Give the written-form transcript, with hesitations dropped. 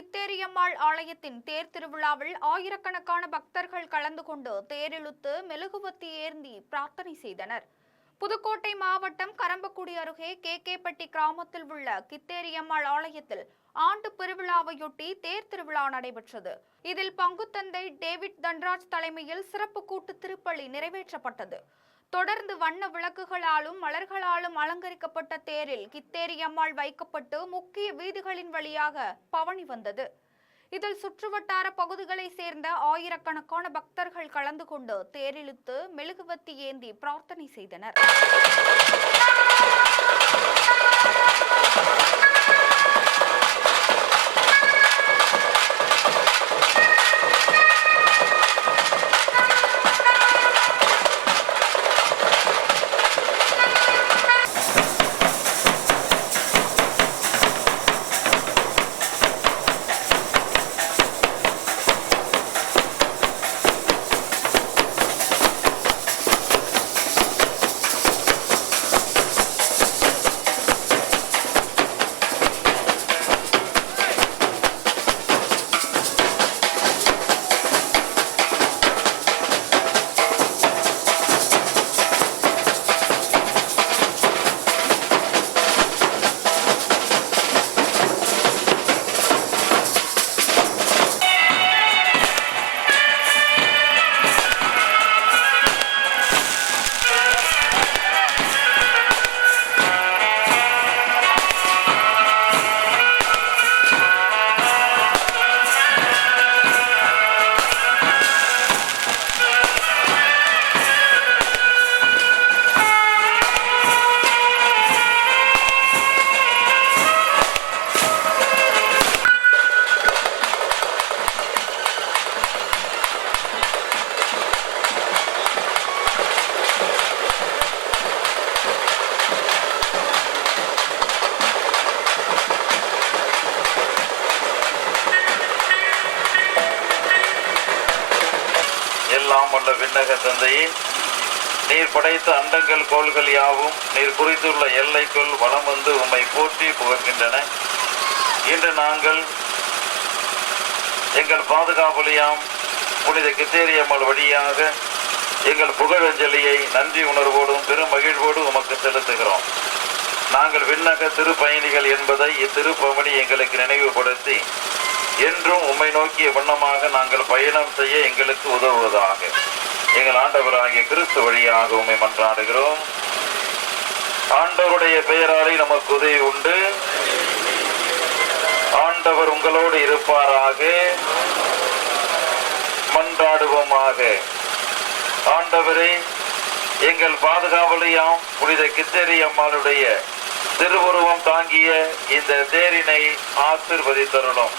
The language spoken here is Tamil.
கித்தேரியம்மாள் ஆலயத்தின் தேர் திருவிழாவில் ஆயிரக்கணக்கான பக்தர்கள் கலந்து கொண்டு தேரிழுத்து மெழுகுவத்தி ஏந்தி பிரார்த்தனை செய்தனர். புதுக்கோட்டை மாவட்டம் கரம்பக்குடி அருகே கேகேப்பட்டி கிராமத்தில் உள்ள கித்தேரியம்மாள் ஆலயத்தில் ஆண்டு பெருவிழாவையொட்டி தேர் திருவிழா நடைபெற்றது. இதில் பங்குத்தந்தை டேவிட் தன்ராஜ் தலைமையில் சிறப்பு கூட்டு திருப்பலி நிறைவேற்றப்பட்டது. தொடர்ந்து வண்ண விளக்குகளாலும் மலர்களாலும் அலங்கரிக்கப்பட்ட தேரில் கித்தேரியம்மாள் வைக்கப்பட்டு முக்கிய வீதிகளின் வழியாக பவனி வந்தது. இதில் சுற்றுவட்டார பகுதிகளை சேர்ந்த ஆயிரக்கணக்கான பக்தர்கள் கலந்து கொண்டு தேரிழுத்து மெழுகுவத்தி ஏந்தி பிரார்த்தனை செய்தனர். எல்லாம் வல்ல விண்ணக தந்தையே, நீர் படைத்த அண்டங்கள் கோள்கள் யாவும் நீர் குறித்துள்ள எல்லைக்குள் வலம் வந்து உம்மை போற்றி புகழ்கின்றன. இன்று நாங்கள் எங்கள் பாதுகாவலியாம் புனித கித்தேரியம்மாள் வழியாக எங்கள் புகழஞ்சலியை நன்றி உணர்வோடும் பெரும் மகிழ்வோடு உமக்கு செலுத்துகிறோம். நாங்கள் விண்ணக திருப்பயணிகள் என்பதை இத்திருப்பவனி எங்களுக்கு நினைவுபடுத்தி என்றும் உம்மை நோக்கிய வண்ணமாக நாங்கள் பயணம் செய்ய எங்களுக்கு உதவுவதாக எங்கள் ஆண்டவராகிய கிறிஸ்து வழியாக உம்மை மன்றாடுகிறோம். ஆண்டவருடைய பெயராலே நமக்கு உதவி உண்டு. ஆண்டவர் உங்களோடு இருப்பாராக. மன்றாடுவோமாக. ஆண்டவரே, எங்கள் பாதுகாவலியாம் புனித கித்தேரியம்மாளுடைய திருவுருவம் தாங்கிய இந்த தேரினை ஆசீர்வதித்தருளும்.